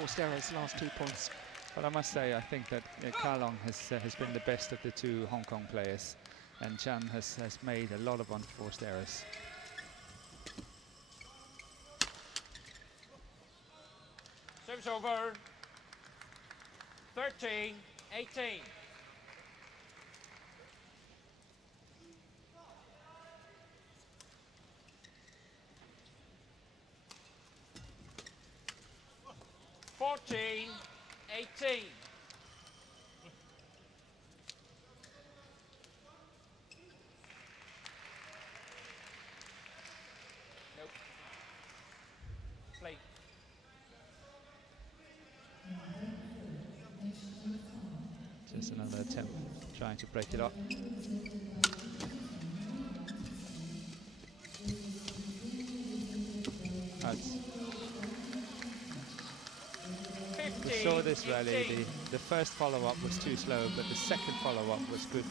forced errors, last 2 points. But I must say, I think that Kalong has been the best of the two Hong Kong players, and Chan has made a lot of unforced errors. Service over. 13-18. Nope. Play. Just another attempt trying to break it up. We saw this rally, the first follow-up was too slow, but the second follow-up was good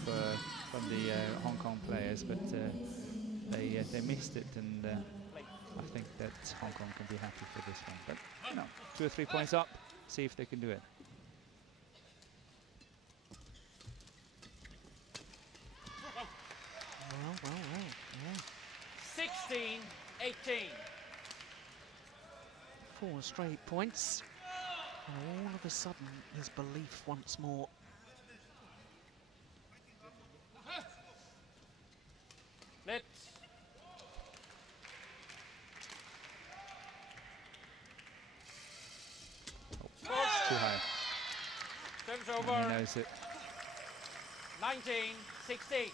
from the Hong Kong players, but they missed it, and I think that Hong Kong can be happy for this one. But you know, 2 or 3 points up, see if they can do it. Well, yeah. 16-18. 4 straight points. And all of a sudden, his belief once more. Let's. It's too high. Service And over. he knows it. 19-16.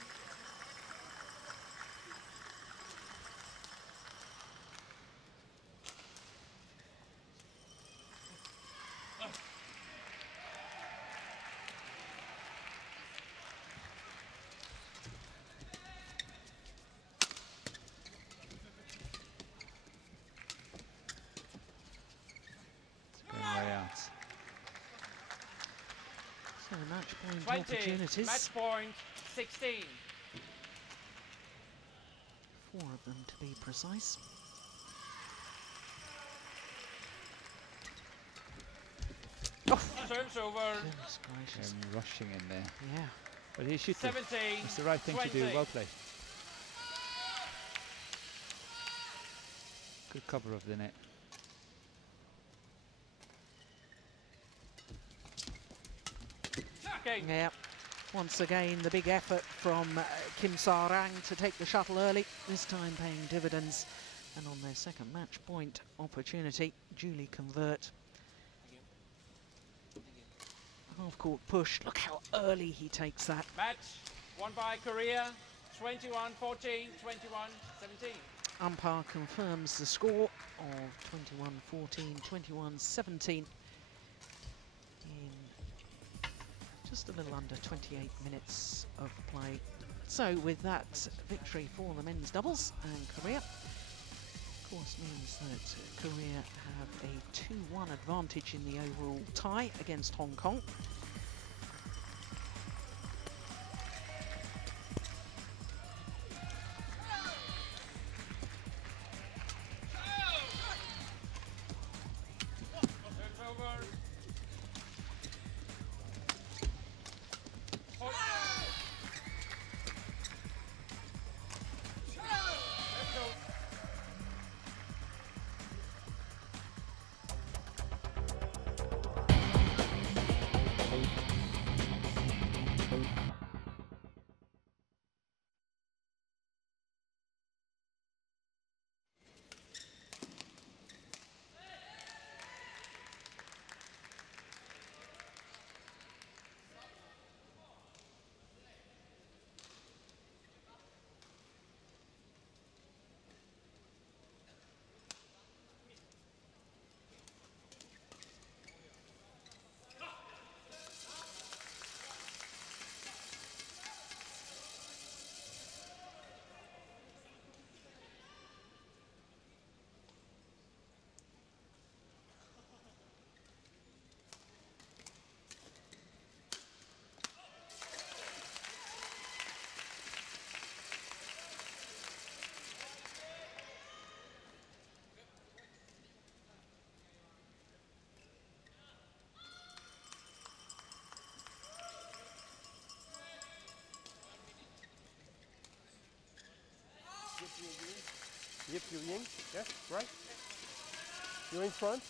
So match point 20, opportunities. match point 16. 4 of them to be precise. Oh! Service over. Goodness gracious. And rushing in there. Yeah. But he should 17. It's the right thing to do. 20. Well played. Good cover of the net. Okay. Yeah. Once again, the big effort from Kim Sa-rang to take the shuttle early, this time paying dividends. And on their second match point opportunity, duly convert. Half-court push. Look how early he takes that. Match won by Korea. 21-14, 21-17. Umpire confirms the score of 21-14, 21-17 in just a little under 28 minutes of play. So with that victory for the men's doubles, and Korea, of course, means that Korea have a 2-1 advantage in the overall tie against Hong Kong. Yip Pui Yin. Yes, right. You're in front.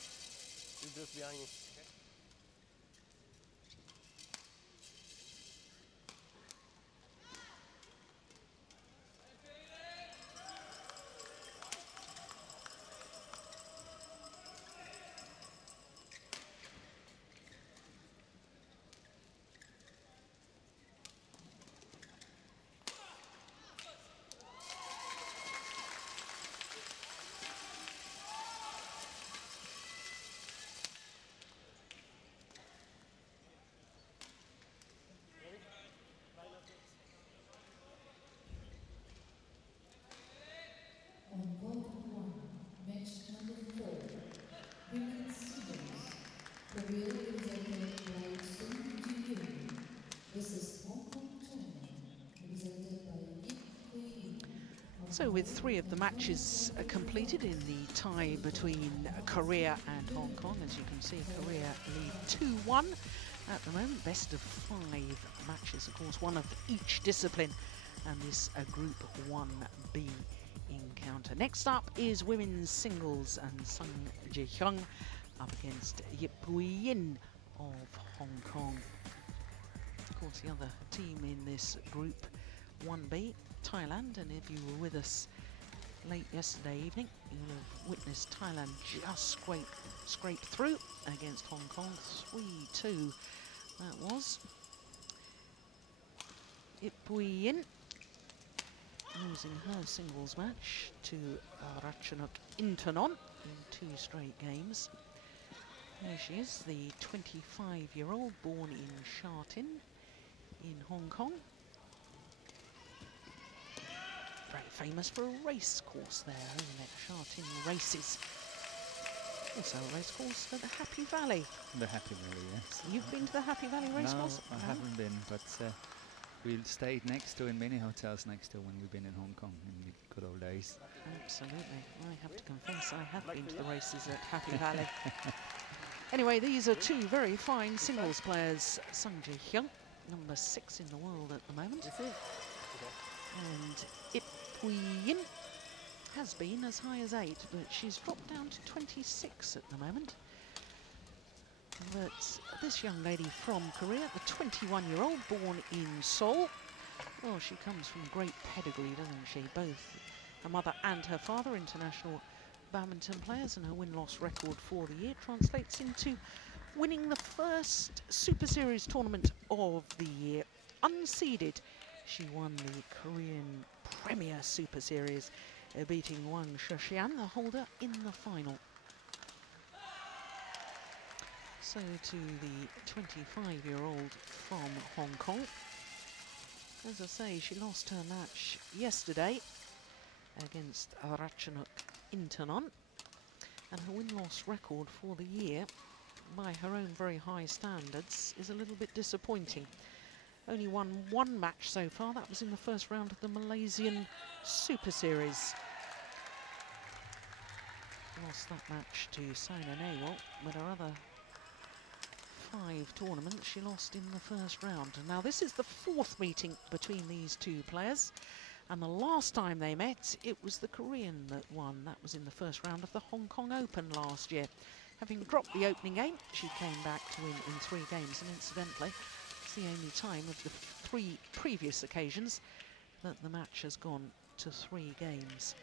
You're just behind me. On court 1, match number 4, women's singles, Korea represented by Hyun versus Hong Kong, China, represented by Yip Pui Yin. So with 3 of the matches completed in the tie between Korea and Hong Kong, as you can see, Korea lead 2-1 at the moment. Best of 5 matches, of course, one of each discipline, and this a Group 1B encounter. Next up is women's singles, and Sung Ji-hyun up against Yip Pui Yin of Hong Kong. Of course, the other team in this Group 1B, Thailand, and if you were with us late yesterday evening, you will have witnessed Thailand just scrape through against Hong Kong. 3-2 that was. Yip Pui Yin losing her singles match to Ratchanok Intanon in 2 straight games. There she is, the 25-year-old born in Sha Tin in Hong Kong. Very famous for a race course there, isn't it? Sha Tin Races. Also a race course for the Happy Valley. The Happy Valley, yes. You've been to the Happy Valley race course? No, I haven't been, but we stayed next to in many hotels next to when we've been in Hong Kong in the good old days. Absolutely. I have to confess I have been to the races at Happy Valley. Anyway, these are 2 very fine singles players. Sung Ji-hyun, number 6 in the world at the moment. And Yip Pui Yin has been as high as 8, but she's dropped down to 26 at the moment. But this young lady from Korea, the 21-year-old born in Seoul, well, she comes from great pedigree, doesn't she? Both her mother and her father, international badminton players, and her win-loss record for the year translates into winning the first Super Series tournament of the year. Unseeded, she won the Korean Premier Super Series, beating Wang Sheshian, the holder, in the final. So to the 25-year-old from Hong Kong. As I say, she lost her match yesterday against Ratchanok Intanon, and her win-loss record for the year, by her own very high standards, is a little bit disappointing. Only won 1 match so far. That was in the first round of the Malaysian Super Series. Lost that match to Saina Nehwal, but her other 5 tournaments she lost in the first round. Now this is the 4th meeting between these 2 players, and the last time they met it was the Korean that won. That was in the first round of the Hong Kong Open last year. Having dropped the opening game, she came back to win in 3 games, and incidentally it's the only time of the 3 previous occasions that the match has gone to 3 games.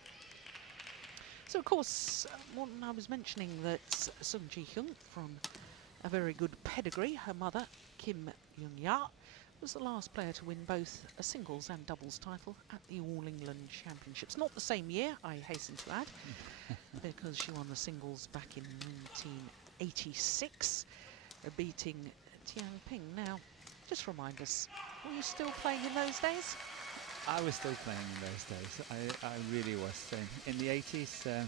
So of course, Morton, I was mentioning that Sung Ji-hyun, from a very good pedigree, her mother, Kim Young-ya, was the last player to win both a singles and doubles title at the All England Championships. Not the same year, I hasten to add, because she won the singles back in 1986, beating Tian Ping. Now, just remind us, were you still playing in those days? I was still playing in those days. I really was. In the 80s,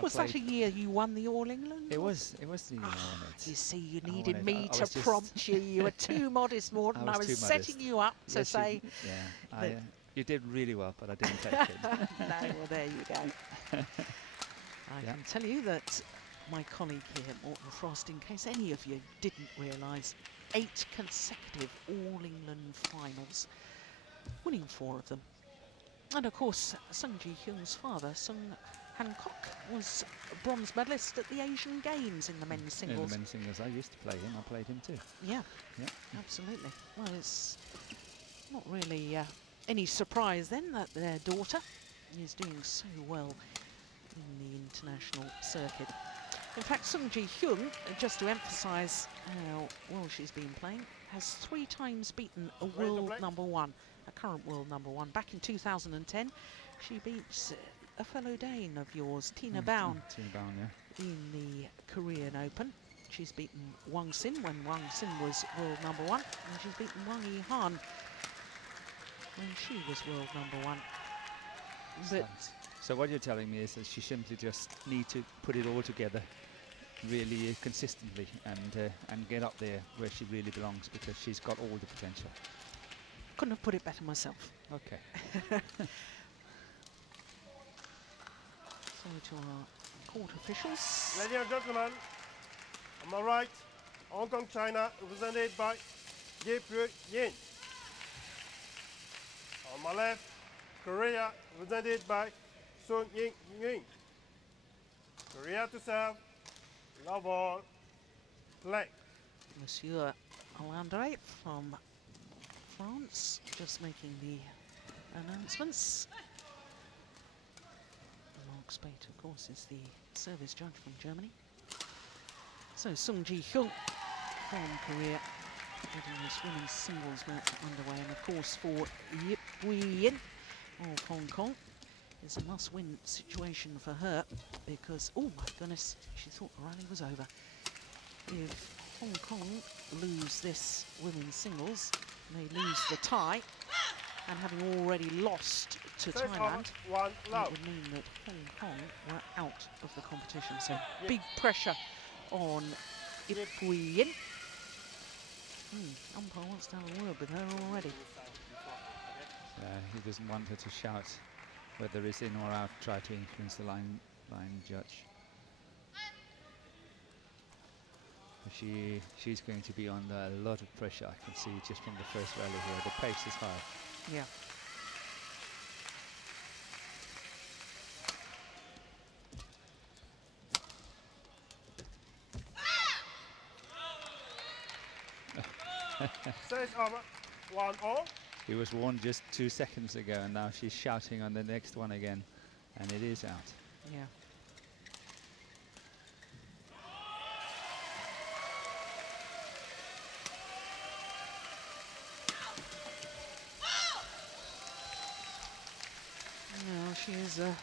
Was that a year you won the All England? It was the year I won it. You see, you I needed won it. me I to was just prompt you. You were too modest, Morton. I was too setting modest. you up to Yes, say... you did really well, but I didn't take it. No, well, there you go. I can tell you that my colleague here, Morton Frost, in case any of you didn't realise, 8 consecutive All England finals, winning 4 of them. And of course, Sung Ji-hyun's father, Sung Hancock, was a bronze medalist at the Asian Games in the men's singles. In the men's singles, I used to play him. I played him too. Yeah, Yeah, absolutely. Well, it's not really any surprise then that their daughter is doing so well in the international circuit. In fact, Sung Ji-hyun, just to emphasise how well she's been playing, has 3 times beaten a world #1, a current world #1. Back in 2010, she beats a fellow Dane of yours, Tina Baun, Tina Baun, yeah. in the Korean Open. She's beaten Wang Sin when Wang Sin was world #1, and she's beaten Wang Yihan when she was world #1. But so what you're telling me is that she simply just need to put it all together really consistently and get up there where she really belongs, because she's got all the potential. couldn't have put it better myself. Okay. So to our court officials. Ladies and gentlemen, on my right, Hong Kong, China, represented by Yip Pui Yin. On my left, Korea, represented by Sun Ying. Korea to serve, love all, play. Monsieur Alandre from France, just making the announcements. Mark Spate, of course, is the service judge from Germany. So Sung Ji-hyun from Korea getting this women's singles match underway, and of course for Yip Pui Yin of Hong Kong, it's a must-win situation for her, because, oh my goodness, she thought the rally was over. If Hong Kong lose this women's singles, they lose the tie, and having already lost to Thailand, it would mean that Hong Kong were out of the competition. So big pressure on Yip Pui Yin. Umpire wants to have a word with her already. He doesn't want her to shout whether it's in or out, try to influence the line judge. She's going to be under a lot of pressure, I can see just from the first rally here. The pace is high. Yeah. Says over, 1-all. He was warned just 2 seconds ago, and now she's shouting on the next one again, and it is out. Yeah. No, she is a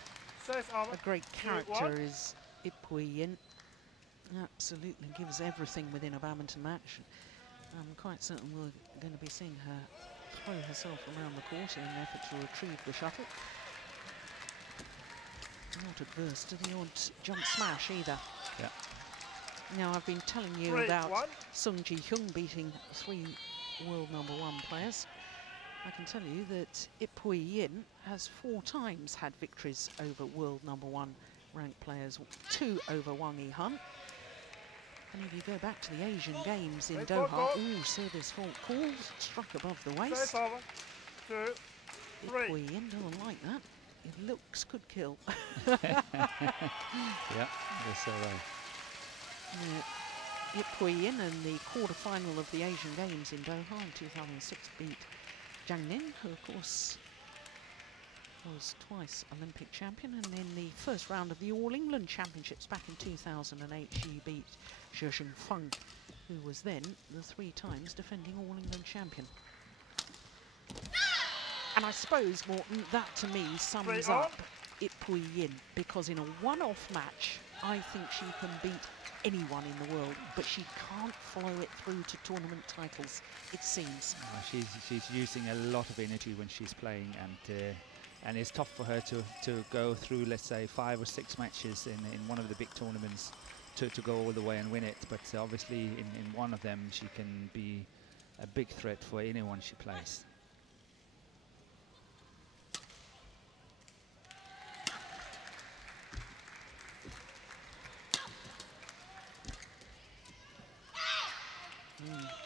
great character, is Yip Pui Yin. Absolutely gives everything within a badminton match. I'm quite certain we're going to be seeing her throw herself around the court in an effort to retrieve the shuttle. Not adverse to the odd jump smash either. Yeah. Now, I've been telling you about Sung Ji-hyun beating 3 world #1 players. I can tell you that Yip Pui Yin has 4 times had victories over world #1 ranked players, 2 over Wang Yihan. And if you go back to the Asian Games in Doha, service fault called, struck above the waist. Yip Pui Yin doesn't like that. It looks could kill. Yeah, that's all right. Yip Pui Yin in the quarter-final of the Asian Games in Doha in 2006 beat Zhang Nin, who of course was twice Olympic champion, and in the first round of the All England Championships back in 2008 she beat She Feng, who was then the 3 times defending All England champion. And I suppose, Morton, that to me sums up Yip Pui Yin, because in a one-off match I think she can beat anyone in the world, but she can't follow it through to tournament titles, it seems. She's using a lot of energy when she's playing, and it's tough for her to go through, let's say, 5 or 6 matches in one of the big tournaments to go all the way and win it. But obviously in one of them she can be a big threat for anyone she plays.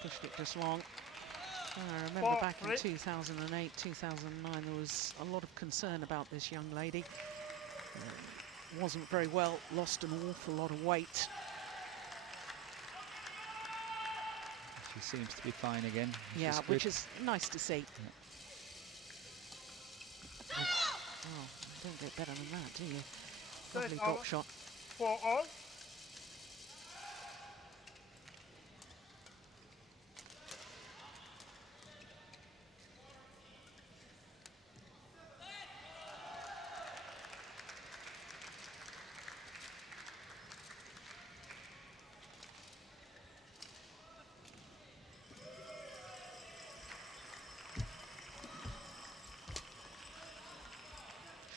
Pushed it just long. I remember back in 2008, 2009, there was a lot of concern about this young lady. Wasn't very well, lost an awful lot of weight. She seems to be fine again. Yeah, which is nice to see. Yeah. Oh, you don't get better than that, do you? Lovely drop shot. 4-all.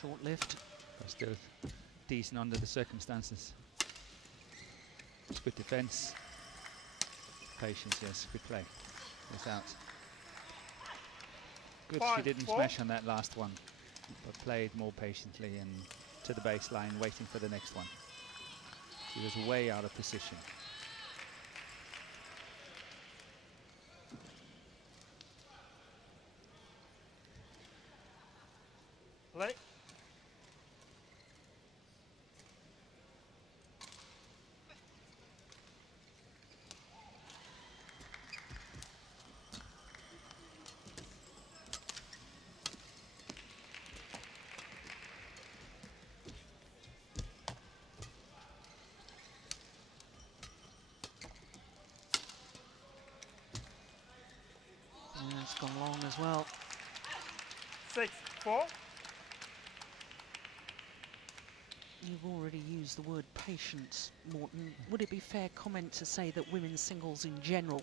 Short lift. But still decent under the circumstances. It's good defense. Patience, yes, good play. It's out. Good she didn't smash on that last one, but played more patiently and to the baseline, waiting for the next one. She was way out of position. Play. Yeah, it's gone long as well. 6-4. You've already used the word patience, Morten. Would it be fair comment to say that women's singles in general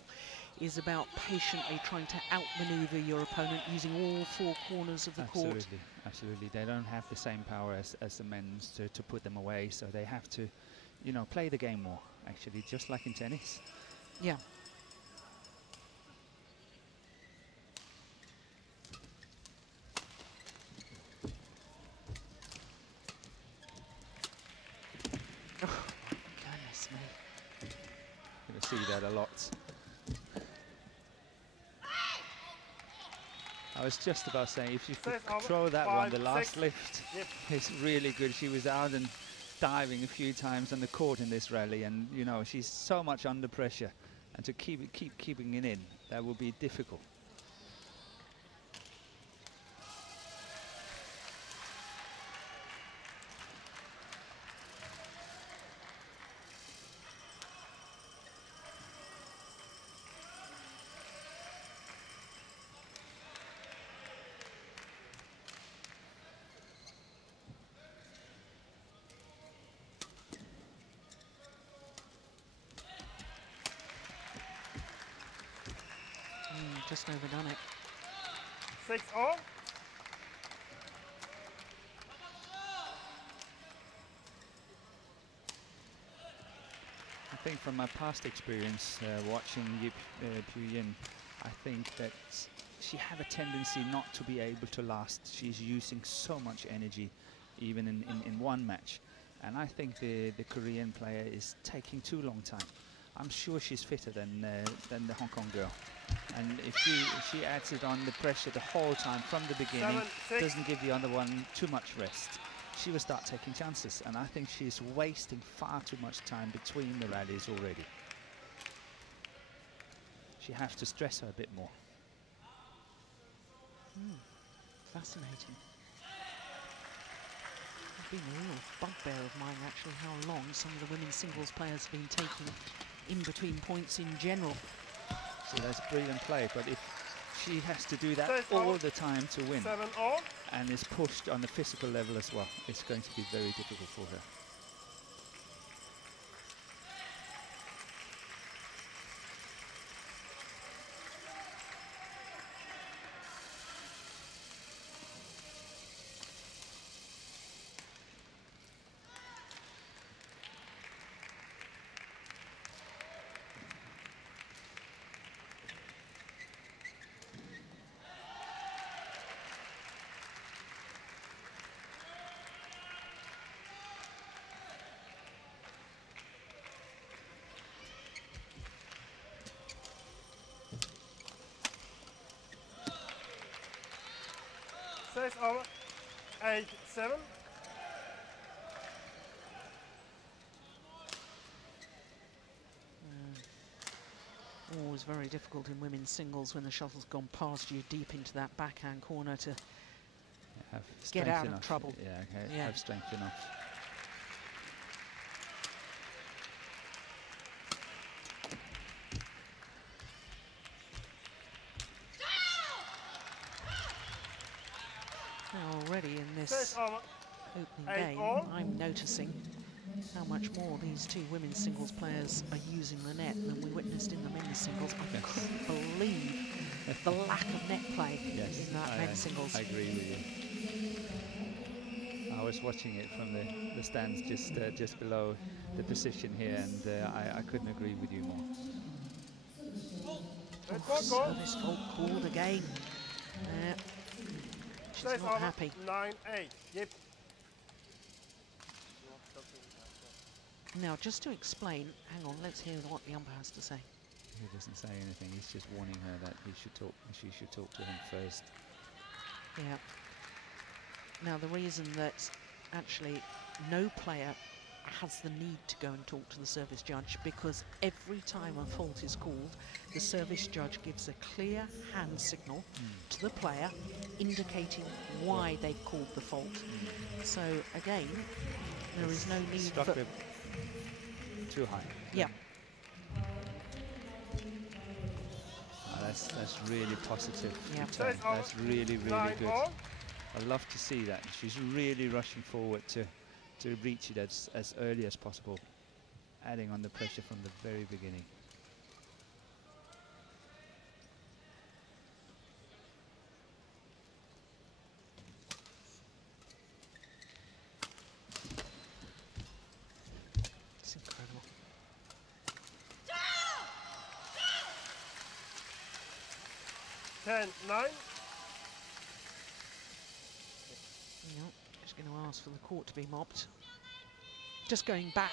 is about patiently trying to outmaneuver your opponent using all four corners of the court? Absolutely. They don't have the same power as the men's to put them away, so they have to, you know, play the game more, actually, just like in tennis. Yeah. Oh, goodness me. You're going to see that a lot. I was just about saying, if you could control that one, the last lift is really good. She was out and diving a few times on the court in this rally, and you know, she's so much under pressure, and to keeping it in, that will be difficult. Just overdone it. 6-all. I think from my past experience watching Yip Pui Yin, I think that she had a tendency not to be able to last. She's using so much energy even in one match, and I think the Korean player is taking too long time. I'm sure she's fitter than the Hong Kong girl, and if she adds it on the pressure the whole time from the beginning, doesn't give the other one too much rest, she will start taking chances, and I think she's wasting far too much time between the rallies already. She has to stress her a bit more. Fascinating. It's been a real bugbear of mine, actually, how long some of the women's singles players have been taking in between points in general. So that's brilliant play, but if she has to do that all the time to win, 7-all. and is pushed on the physical level as well, it's going to be very difficult for her. Service over. 8-7. Always very difficult in women's singles when the shuttle's gone past you deep into that backhand corner to Have get strength out of enough. trouble. Yeah, okay, Yeah. have strength enough. Now already in this Service over. opening game, 8-all. I'm noticing how much more these two women's singles players are using the net than we witnessed in the men's singles. I Yes. couldn't believe the lack of net play Yes, in that men's singles. I agree with you. I was watching it from the stands just below the position here, and I couldn't agree with you more. Oh, service fault called again. She's Service not over. happy. 9-8. Yip. Now, just to explain, hang on, let's hear what the umpire has to say. He doesn't say anything. He's just warning her that she should talk to him first. Yeah. Now, the reason that actually no player has the need to go and talk to the service judge, because every time a fault is called, the service judge gives a clear hand signal to the player indicating why they've called the fault. So again, there is no need Struck for... her too high. Yeah. Oh, that's really positive. Yeah. return. That's really, really good. 9-all. I love to see that. She's really rushing forward to reach it as early as possible, adding on the pressure from the very beginning. It's incredible. Ten, 9. No, just going to ask for the court to be mopped. Just going back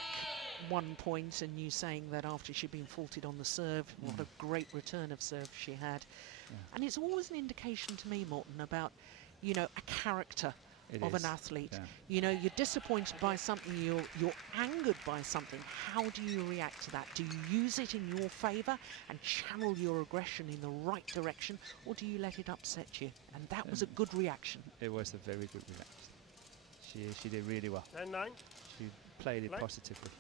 1 point, and you saying that after she'd been faulted on the serve, what a great return of serve she had. Yeah. And it's always an indication to me, Morten, about, you know, a character It of is, an athlete. yeah. You know, you're disappointed by something, you're angered by something. How do you react to that? Do you use it in your favour and channel your aggression in the right direction, or do you let it upset you? And that was a good reaction. It was a very good reaction. She did really well. 10-9. She played it Right. positively.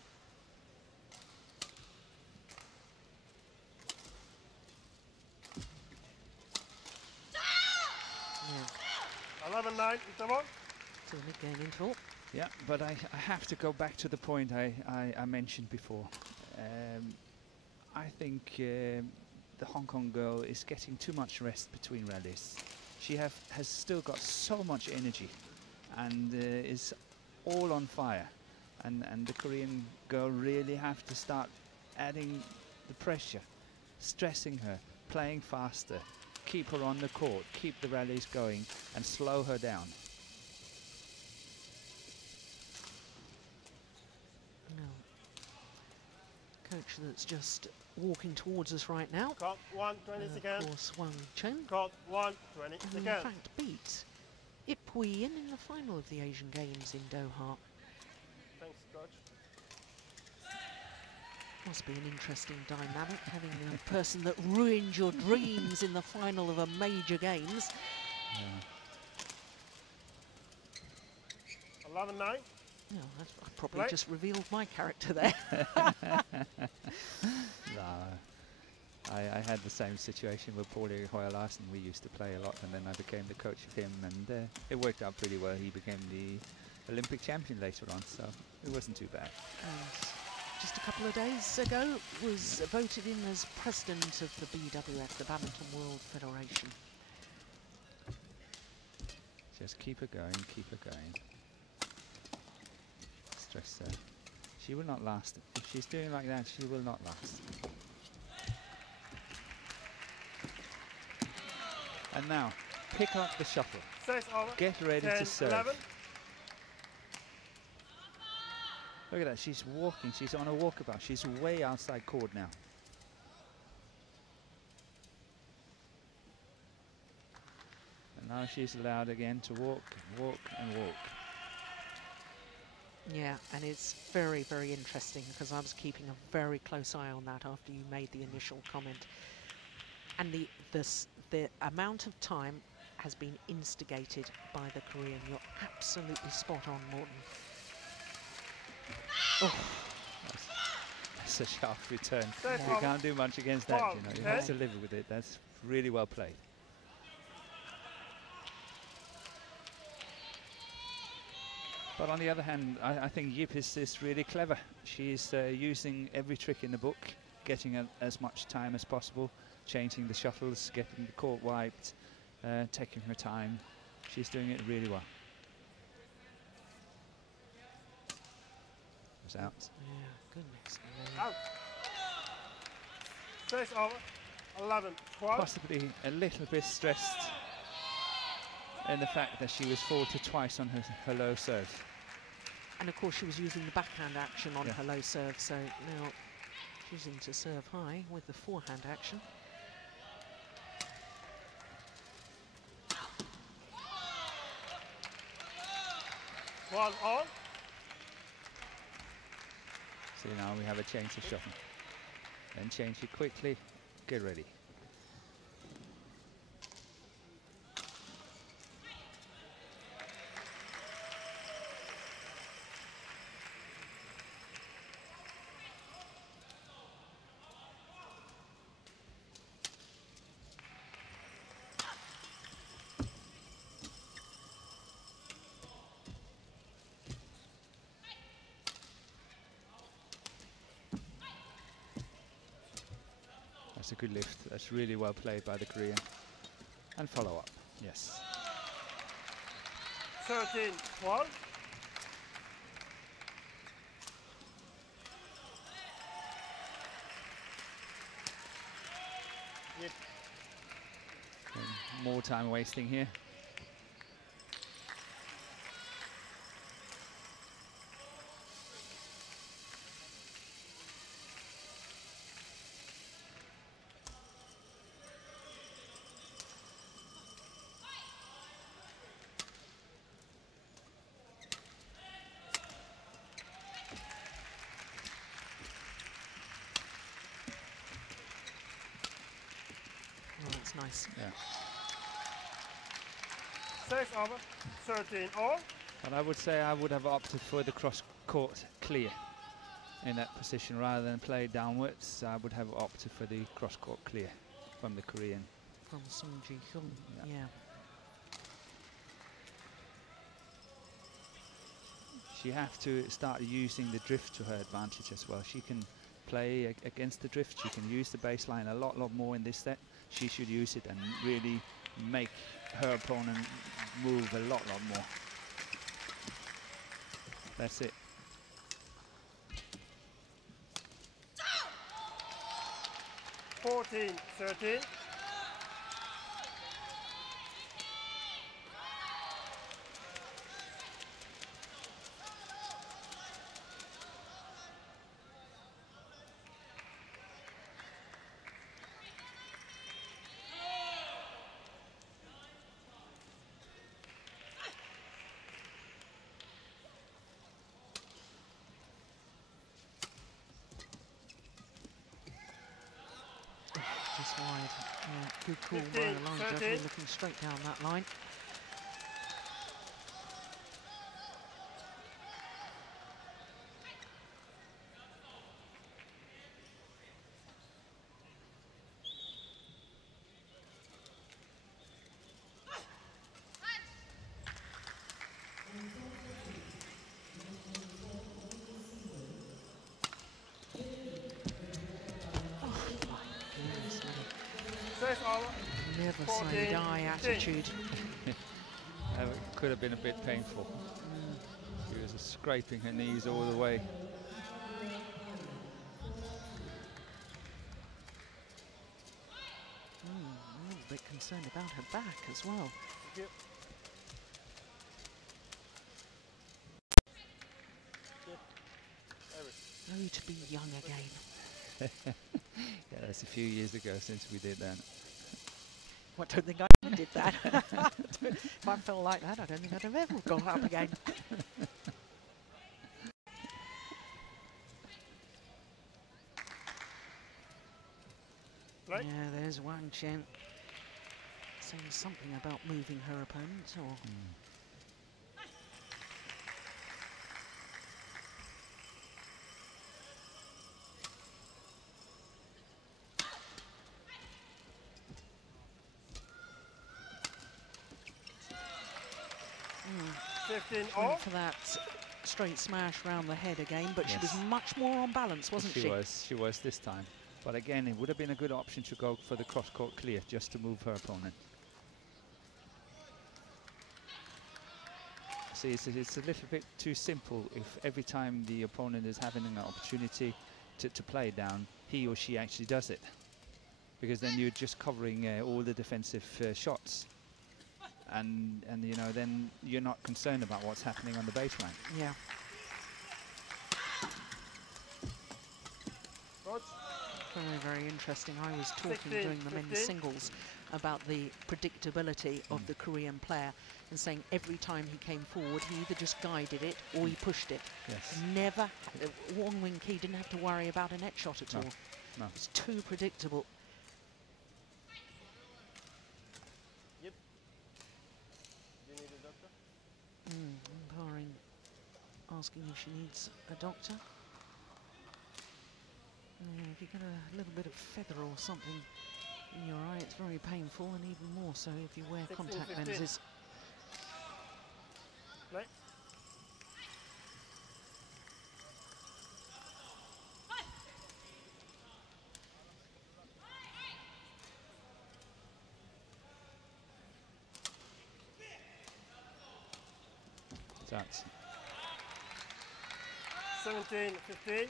Yeah, 11-9. Interval. to the mid-game interval. Yeah, but I have to go back to the point I mentioned before. I think the Hong Kong girl is getting too much rest between rallies. She has still got so much energy and is all on fire. And the Korean girl really have to start adding the pressure, stressing her, playing faster, keep her on the court, keep the rallies going and slow her down. No. Coach that's just walking towards us right now. Clock 1, 20 Of seconds. course, Wang Chen. Clock 1, 20 And in seconds. fact beat Yip Pui Yin in the final of the Asian Games in Doha. Thanks, coach. Must be an interesting dynamic, having the person that ruined your dreams in the final of a major games. Yeah. 11-9. No, I've probably Right. just revealed my character there. No, I had the same situation with Paulie Hoyle-Larsen. We used to play a lot, and then I became the coach of him, and it worked out pretty well. He became the Olympic champion later on, so it wasn't too bad. And just a couple of days ago was voted in as president of the BWF, the Badminton World Federation. Just keep her going, keep her going. Stress her. She will not last. If she's doing like that, she will not last. And now, pick up the shuttle. 6 over. Get ready 10, to serve. 11. Look at that, she's walking, she's on a walkabout. She's way outside court now. And Now she's allowed again to walk and walk and walk. Yeah, and it's very, very interesting because I was keeping a very close eye on that after you made the initial comment. And the amount of time has been instigated by the Korean. You're absolutely spot on, Morten. Oh, That's a sharp return. Third You over. can't do much against that, Wow, you know. You okay. have to live with it. That's really well played. But on the other hand, I think Yip is really clever. She's using every trick in the book, getting as much time as possible, changing the shuttles, getting the court wiped, taking her time. She's doing it really well. It's out. yeah, goodness me. Out. 6 over. 11, 12. Possibly a little bit stressed in the fact that she was faulted twice on her low serve. And of course she was using the backhand action on Yeah. her low serve, so now choosing to serve high with the forehand action. One on. See, now we have a change of shot. Then change it quickly. Get ready. That's a good lift. That's really well played by the Korean. And follow up. Yes. 13, 12. Yip. And more time wasting here. Oh, that's nice. Yeah. 6 over. 13 all. But I would say I would have opted for the cross court clear in that position rather than play downwards. I would have opted for the cross court clear from the Korean. From Sung Ji Hyun, Yeah. yeah. She have to start using the drift to her advantage as well. She can play against the drift. She can use the baseline a lot more in this set. She should use it and really make her opponent move a lot more. That's it. Fourteen, 13. Just wide. Yeah, good call by 15, the line 13. judge, looking straight down that line. Goodness me. 6 over. Never 14, say die 15. attitude. That could have been a bit painful. She was scraping her knees all the way. A little bit concerned about her back as well. Yep. Oh, to be young again. Yeah, that's a few years ago since we did that. What, don't think I ever did that. If I felt like that, I don't think I'd have ever got up again. Right. Yeah, there's Wang Chen saying something about moving her opponent, or... Mm. 15 Went off. for that straight smash round the head again, but she Yes. was much more on balance, wasn't she? She was this time. But again, it would have been a good option to go for the cross-court clear, just to move her opponent. See, it's a little bit too simple if every time the opponent is having an opportunity to play down, he or she actually does it. Because then you're just covering all the defensive shots. And you know, then you're not concerned about what's happening on the baseline. Yeah. Coach. Very, very interesting. I was talking 16, during the men's 15. singles about the predictability of the Korean player, and saying every time he came forward, he either just guided it or he pushed it. Yes. Never, Wong Wing Ki didn't have to worry about a net shot at all. No. It was too predictable. Yep. Do you need a doctor? Umpiring asking if she needs a doctor. If you get a little bit of feather or something in your eye, it's very painful, and even more so if you wear 16, contact 15. lenses. Right. That's 17, 15.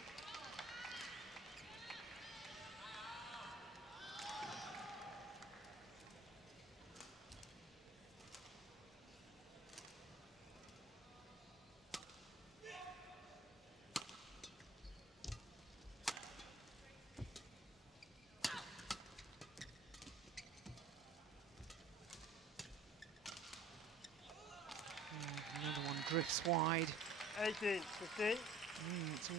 Another one drifts wide. 18, 15. It's all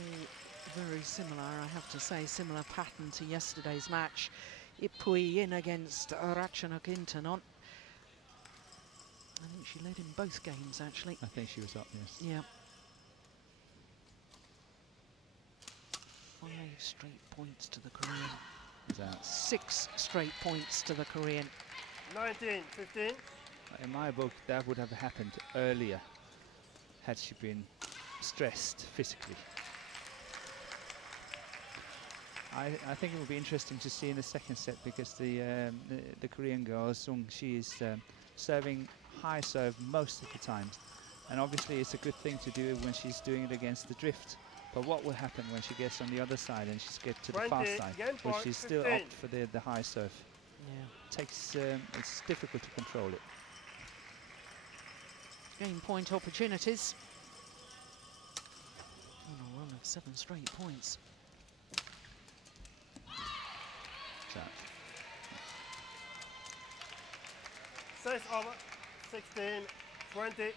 very similar, I have to say, similar pattern to yesterday's match. Yip Pui Yin against Ratchanok Intanon. I think she led in both games, actually. I think she was up, yes. Yeah. 5 straight points to the Korean. That's 6 straight points to the Korean. 19, 15. in my book, that would have happened earlier had she been stressed physically. I think it will be interesting to see in the second set, because the Korean girl Sung, she is serving high serve most of the times, and obviously it's a good thing to do when she's doing it against the drift. But what will happen when she gets on the other side and she's get to the fast side, where she's still 15. opt for the high serve? Yeah. It's difficult to control it. Game point opportunities. On a run of 7 straight points. That. 6 over, 16, 20.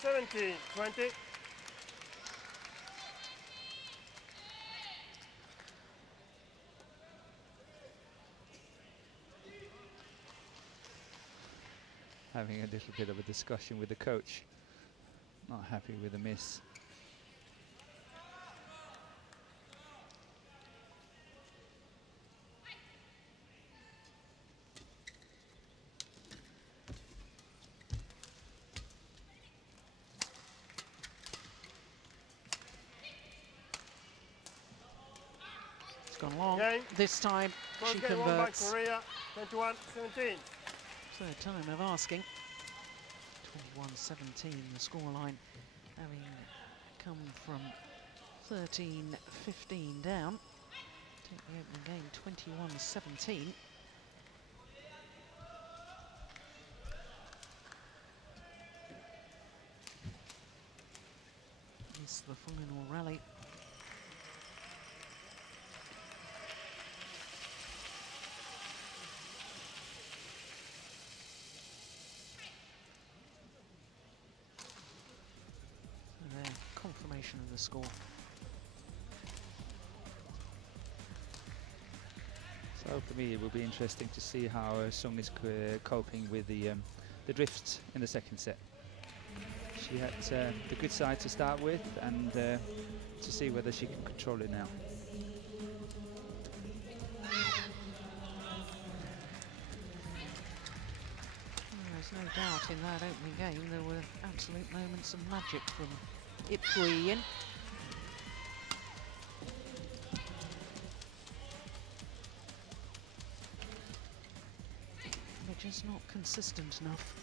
Seventeen, 20. Having a little bit of a discussion with the coach. Not happy with the miss. It's gone long. Game. This time First she game won by converts. Korea, 21-17. Third time of asking. 21-17 the scoreline, having come from 13-15 down. Take the opening game 21-17. It's the final rally. And there, confirmation of the score. So for me, it will be interesting to see how Sung is coping with the drifts in the second set. She had the good side to start with, and to see whether she can control it now. There's no doubt in that opening game there were absolute moments of magic from Yip Pui Yin. They're just not consistent enough.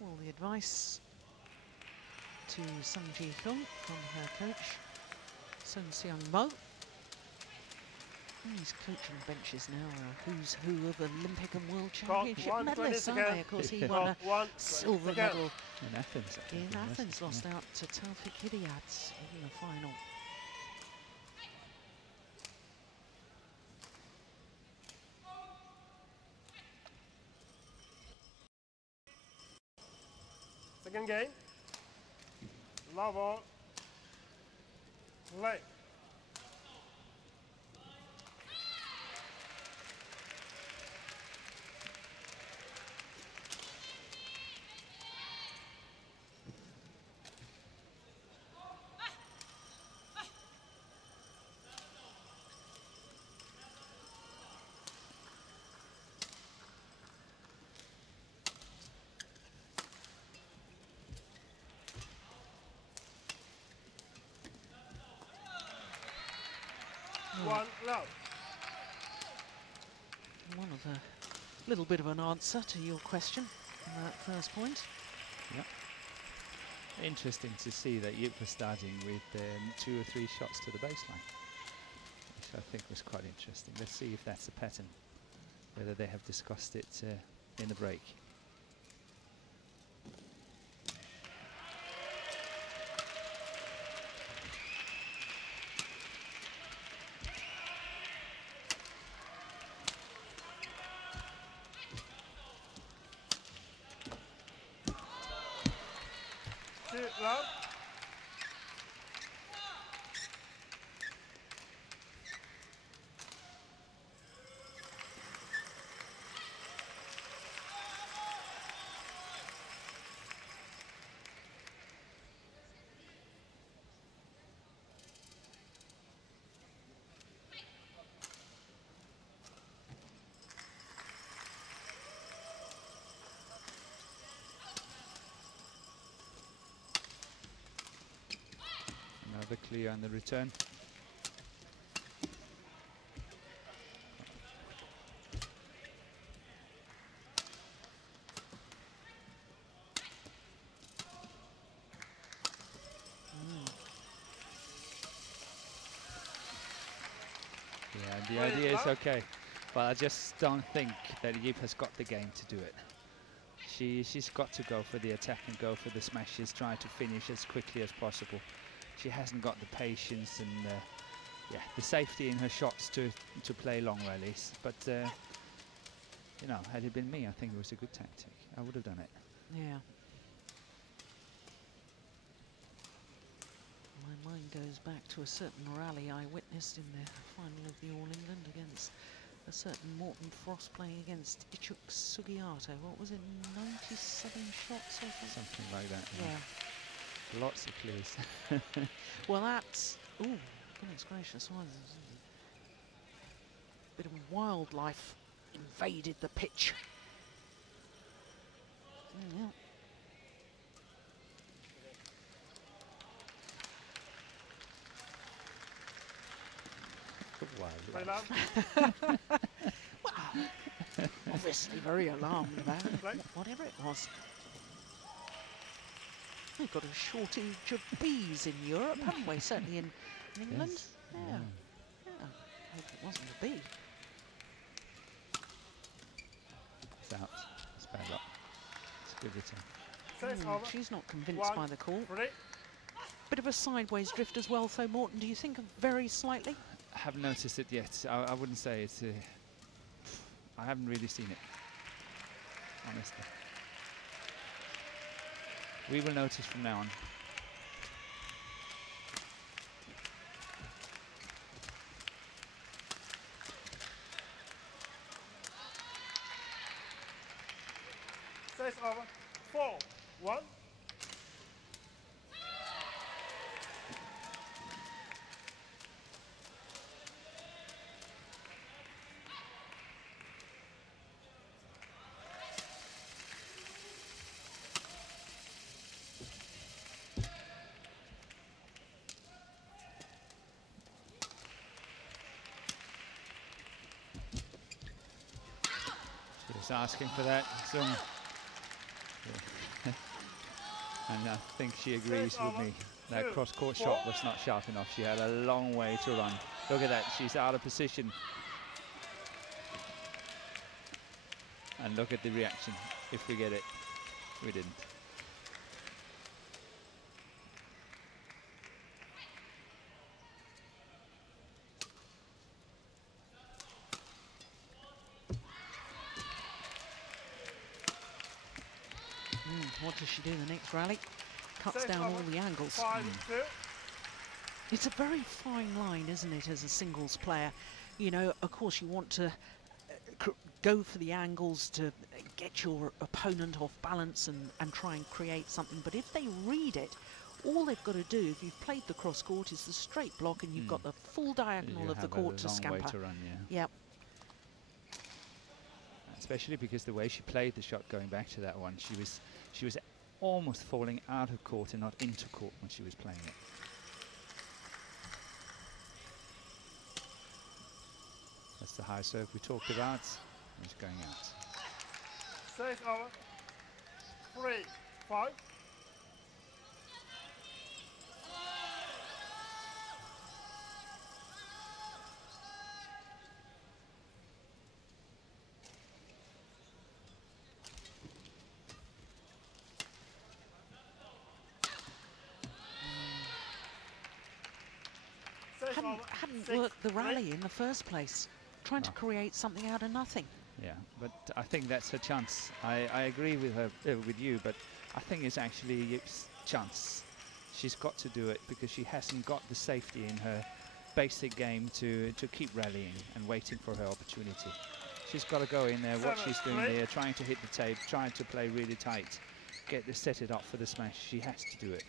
Well, the advice to Sung Ji-hyun from her coach, Sun Seung-mo. These coaching benches now are who's who of Olympic and World Championship medalists, aren't they? Of course, he won a silver medal In Athens. I think in it was, Athens, lost yeah. out to Taufik Hidayat in the final. Second game. Love all. Play. One love. One of a little bit of an answer to your question on that first point. Yep. Interesting to see that Yip was starting with 2 or 3 shots to the baseline, which I think was quite interesting. Let's see if that's a pattern, whether they have discussed it in the break. Two love. Another clear on the return. Yeah, the idea is okay, but I just don't think that Yip has got the game to do it. She's got to go for the attack and go for the smashes, try to finish as quickly as possible. She hasn't got the patience and yeah, the safety in her shots to play long rallies. But you know, had it been me, I think it was a good tactic. I would have done it. Yeah. My mind goes back to a certain rally I witnessed in the final of the All England against a certain Morton Frost playing against Ichuk Sugiyato. What was it, 97 shots or something? Something like that. Yeah. Lots of clears. Well, that's, oh, goodness gracious, what is this? Bit of wildlife invaded the pitch. Yeah. Play love. Well, obviously very alarmed about Play. whatever it was. We've got a shortage of bees in Europe, haven't we? Certainly in England. Yes. Yeah. Yeah. Hope it wasn't a bee. It's out. It's bad luck. It's a good return. She's not convinced by the call. 3. Bit of a sideways drift as well, though, Morton. Do you think very slightly? I haven't noticed it yet. I wouldn't say it's. I haven't really seen it, honestly. We will notice from now on. Says over. 4-1. She was asking for that. So and I think she agrees with me. That cross-court shot was not sharp enough. She had a long way to run. Look at that. She's out of position. And look at the reaction. If we get it, we didn't. What does she do the next rally? Cuts down all the angles. 5-2. It's a very fine line, isn't it, as a singles player? You know, of course, you want to go for the angles to get your opponent off balance and try and create something. But if they read it, all they've got to do, if you've played the cross court, is the straight block, and you've got the full diagonal of the court to scamper. Way to run, yeah. Yep. Especially because the way she played the shot going back to that one, she was almost falling out of court and not into court when she was playing it. That's the high serve we talked about. It's going out. Says over. 3-5. Hadn't worked the rally in the first place, trying to create something out of nothing. Yeah, but I think that's her chance. I agree with her, with you, but I think it's actually Yip's chance. She's got to do it because she hasn't got the safety in her basic game to keep rallying and waiting for her opportunity. She's got to go in there, what she's doing there, trying to hit the tape, trying to play really tight, set it up for the smash. She has to do it.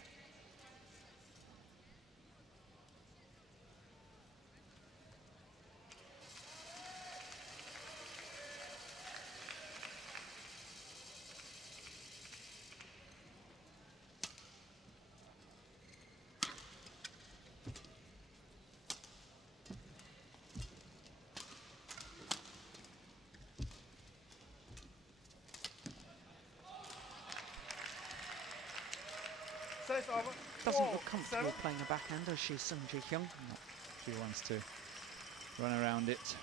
Doesn't look comfortable playing a backhand, does she, Sung Ji-hyun? No, she wants to run around it.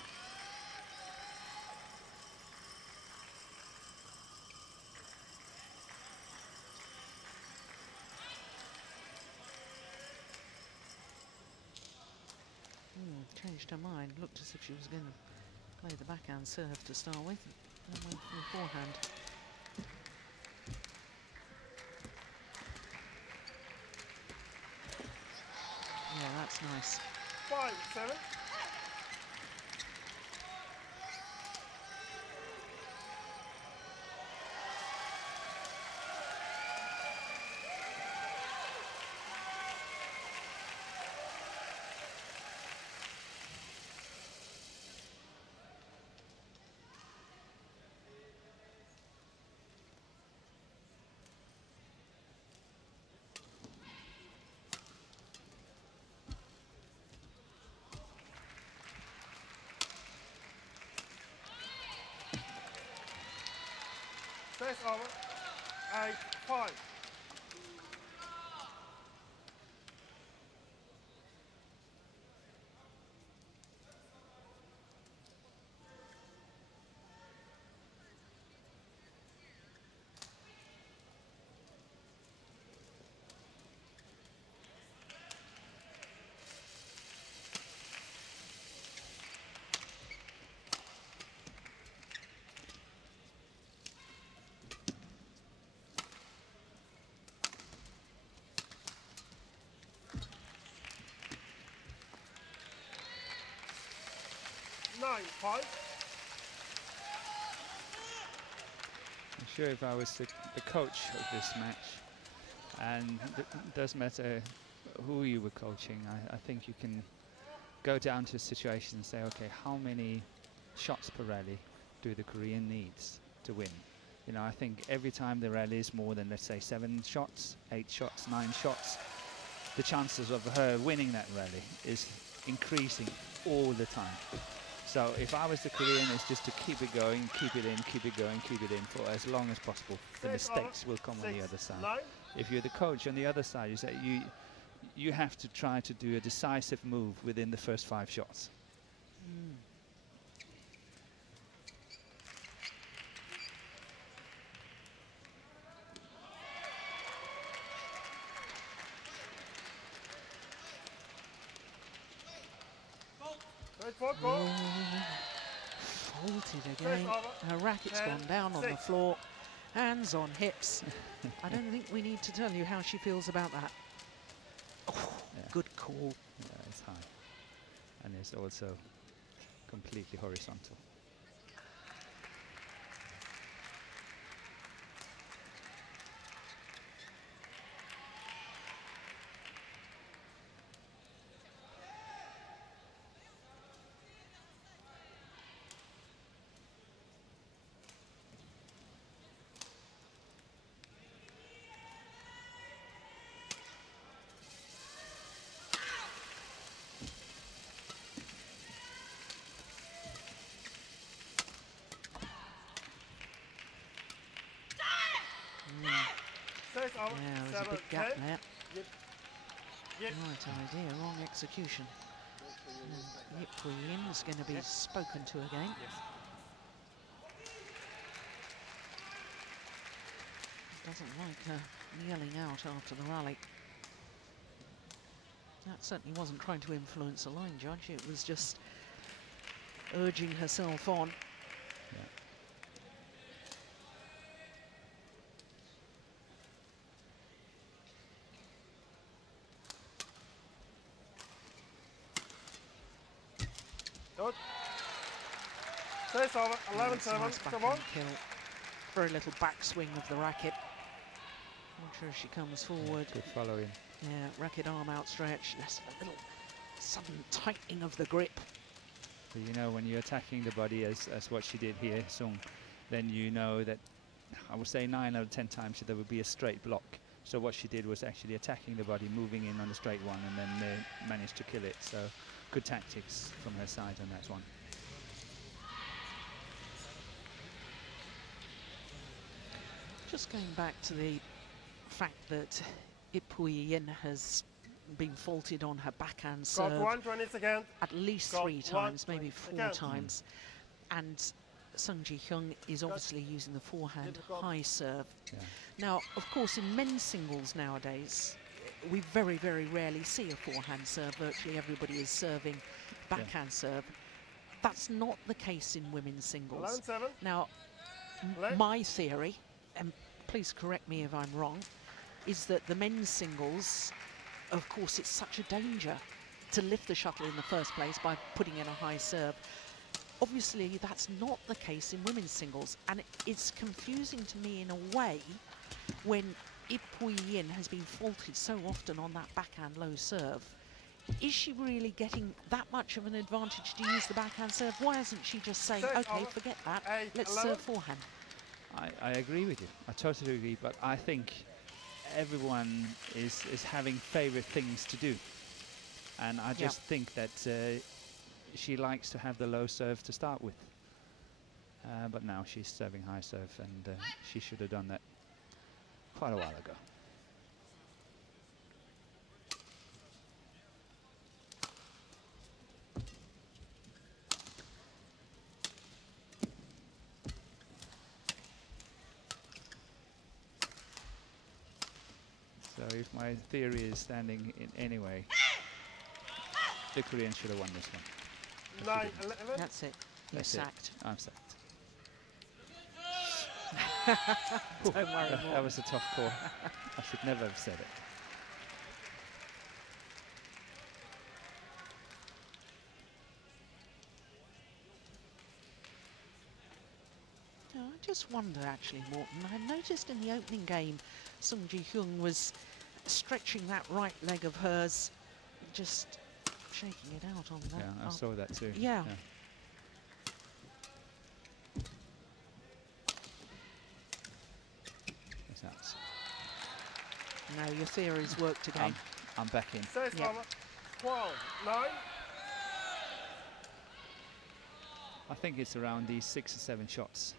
Changed her mind. Looked as if she was going to play the backhand serve to start with, and went for the forehand. Yeah, that's nice. 5-7. Says over. 8-5. 9-5. I'm sure if I was the coach of this match, and it doesn't matter who you were coaching, I think you can go down to a situation and say, okay, how many shots per rally do the Korean needs to win? You know, I think every time the rally is more than, let's say, 7 shots, 8 shots, 9 shots, the chances of her winning that rally is increasing all the time. So if I was the Korean, it's just to keep it going, keep it in, keep it going, keep it in for as long as possible. The mistakes will come on the other side. 9. If you're the coach on the other side, you say you have to try to do a decisive move within the first 5 shots. Faulted again. Her racket's gone down on the floor. Hands on hips. I don't think we need to tell you how she feels about that. Oh, Yeah. Good call. Yeah, it's high. And it's also completely horizontal. Yeah, there's a big gap there. Yip. Right idea, wrong execution. Yip Pui Yin is going to be spoken to again. Doesn't like her yelling out after the rally. That certainly wasn't trying to influence a line judge, it was just urging herself on. Yeah. Good. Service over. 11-7. Nice Come on. backhand kill. Very little backswing of the racket. Not sure she comes forward. Good following. Yeah, racket arm outstretched. Less of a little sudden tightening of the grip. But you know, when you're attacking the body as what she did here, Sung, then you know that, I would say 9 out of 10 times there would be a straight block. So what she did was actually attacking the body, moving in on the straight one, and then managed to kill it. So good tactics from her side on that one. Just going back to the fact that Yip Pui Yin has been faulted on her backhand Got serve 120 seconds. at least Got 3 times, maybe 4 again. times. And Sung Ji Hyun is obviously using the forehand high serve. Yeah. Now, of course, in men's singles nowadays, we very, very rarely see a forehand serve. Virtually everybody is serving backhand serve. That's not the case in women's singles. 11-7. Now, my theory, and please correct me if I'm wrong, is that the men's singles, of course, it's such a danger to lift the shuttle in the first place by putting in a high serve. Obviously, that's not the case in women's singles, and it's confusing to me in a way when Yip Pui Yin has been faulted so often on that backhand low serve. Is she really getting that much of an advantage to use the backhand serve? Why isn't she just saying, okay, forget that, let's serve forehand? I agree with you. I totally agree. But I think everyone is having favorite things to do. And I just think that she likes to have the low serve to start with. But now she's serving high serve, and she should have done that quite a while ago. So if my theory is standing in any way, the Koreans should have won this one. 9-11. That's it. You're That's it. sacked. I'm sacked. Don't worry more. That was a tough call. I should never have said it. just wonder, actually, Morton, I noticed in the opening game, Sung Ji Hyun was stretching that right leg of hers, just shaking it out on that. Yeah, I saw that too. Yeah. What's that? No, your theories worked again. I'm back in. Says Yeah. over 12-9. I think it's around these 6 or 7 shots.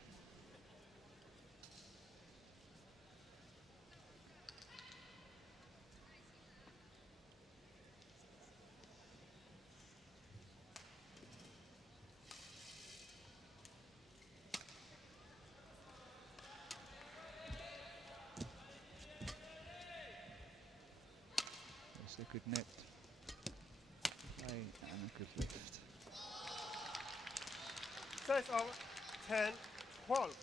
That's a good net play and a good lift. Says over 10-12.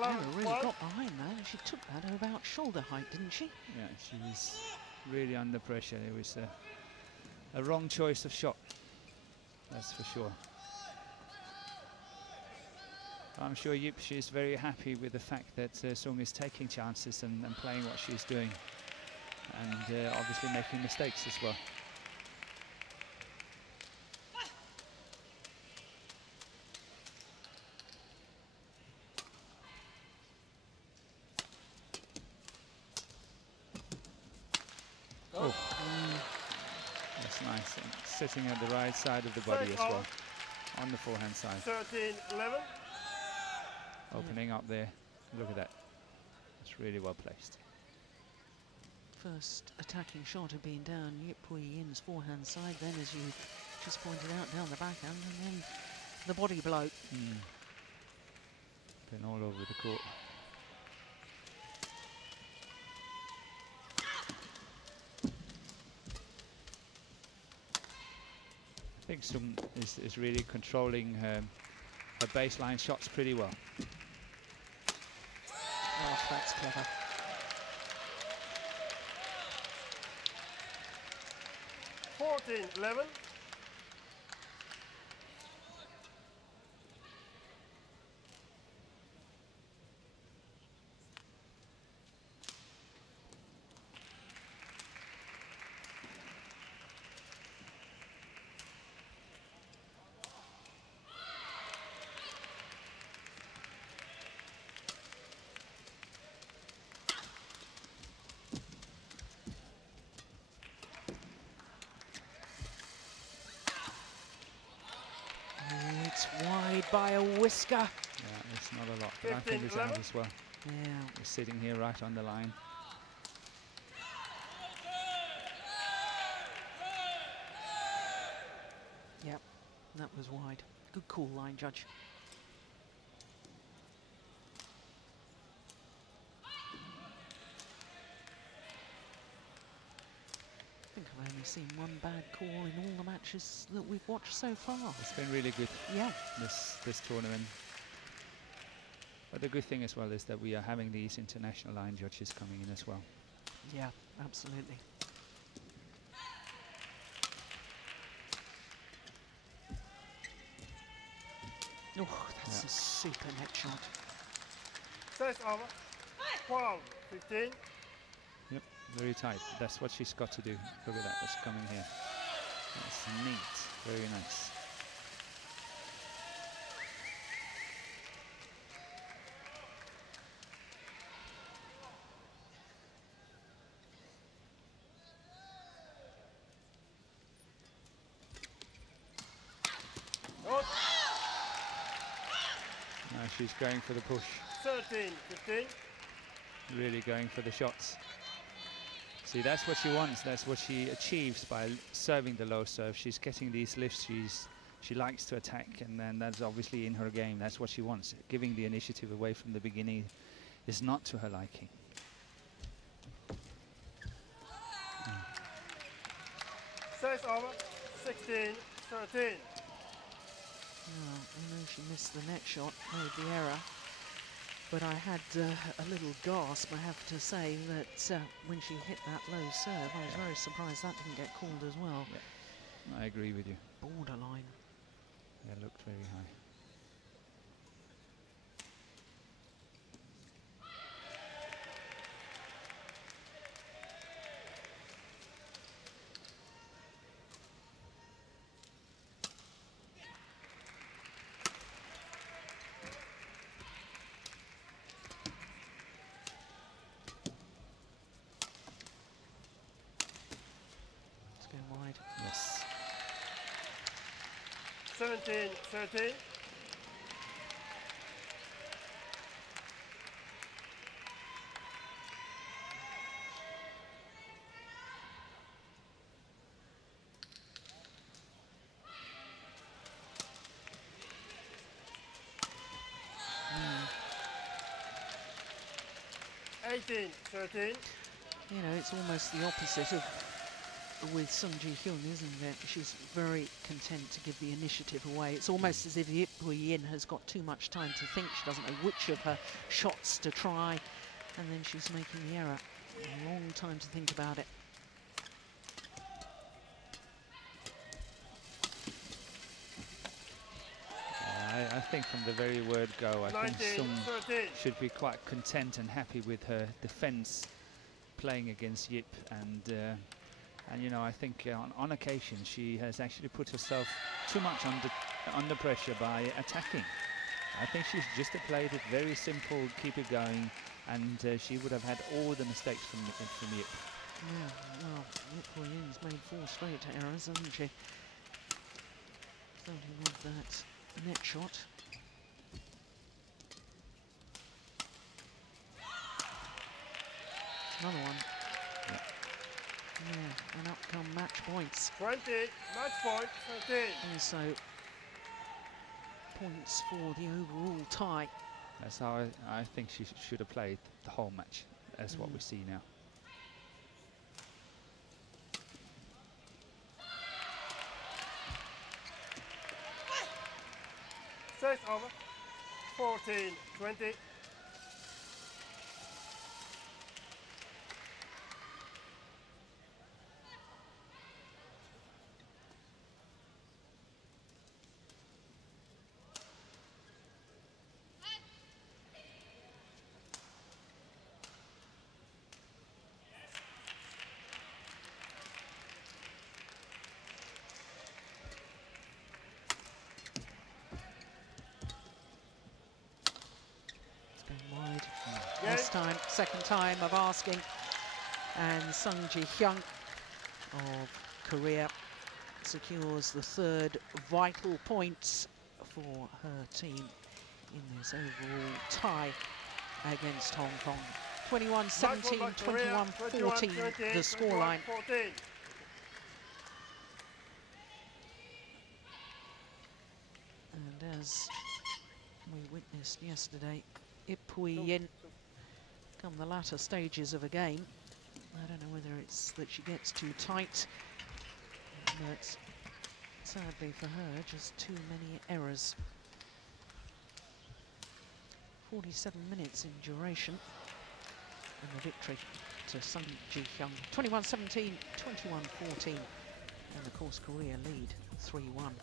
Never really got behind that, and she took that at about shoulder height, didn't she? Yeah, she was really under pressure. It was a wrong choice of shot, that's for sure. I'm sure Yip, she's very happy with the fact that Sung is taking chances and playing what she's doing, and obviously making mistakes as well. That's nice. And sitting at the right side of the body as well, on the forehand side. 13-11. Opening up there. Look at that. It's really well placed. First attacking shot had been down Yip Pui Yin's forehand side, then, as you just pointed out, down the backhand, and then the body blow. Been all over the court. I think Sung is really controlling her baseline shots pretty well. Oh, that's clever. $14-11. It's wide by a whisker. Yeah, it's not a lot, but I think it's out as well. Yeah. It's sitting here right on the line. Yep, that was wide. Good call, line judge. I think I've only seen one bad call in all the matches that we've watched so far. It's been really good, Yeah. this tournament. But the good thing as well is that we are having these international line judges coming in as well. Yeah, absolutely. Oh, that's a super net shot. Says over 12-15. Yep, very tight. That's what she's got to do. Look at that, that's coming here. That's neat, very nice. Now she's going for the push. 13-15. Really going for the shots. See, that's what she wants. That's what she achieves by serving the low serve. She's getting these lifts. she likes to attack, and then that's obviously in her game. That's what she wants. Giving the initiative away from the beginning is not to her liking. Says over, 16-13. Well, I know she missed the net shot, made the error, but I had a little gasp, I have to say, that when she hit that low serve, I was very surprised that didn't get called as well. Yeah, I agree with you. Borderline. Yeah, looked very high. It's going wide. Yes. 17-13. Mm. 18-13. You know, it's almost the opposite of with Sung Ji-hyun, isn't it? She's very content to give the initiative away. It's almost as if Yip Pui Yin has got too much time to think. She doesn't know which of her shots to try, and then she's making the error. A long time to think about it. I think from the very word go, I think Sung 19-13. should be quite content and happy with her defense playing against Yip, and you know, I think on occasion she has actually put herself too much under pressure by attacking. I think she's just played it very simple, keep it going, and she would have had all the mistakes from Yip. Yeah, well, Yip Pui Yin's made 4 straight errors, hasn't she? Starting with that net shot. Another one. Yeah, and up come match points. 20, match point, 13. Also, points for the overall tie. That's how I think she should have played the whole match. That's what we see now. Says over, 14-20. Wide. This time, second time of asking, and Sung Ji-hyun of Korea secures the 3rd vital points for her team in this overall tie against Hong Kong. 21-17, 21-14 the scoreline. And as we witnessed yesterday, Yip Pui Yin come the latter stages of a game. I don't know whether it's that she gets too tight, but sadly for her, just too many errors. 47 minutes in duration, and the victory to Sung Ji-hyun. 21-17, 21-14, and of course Korea lead 3-1.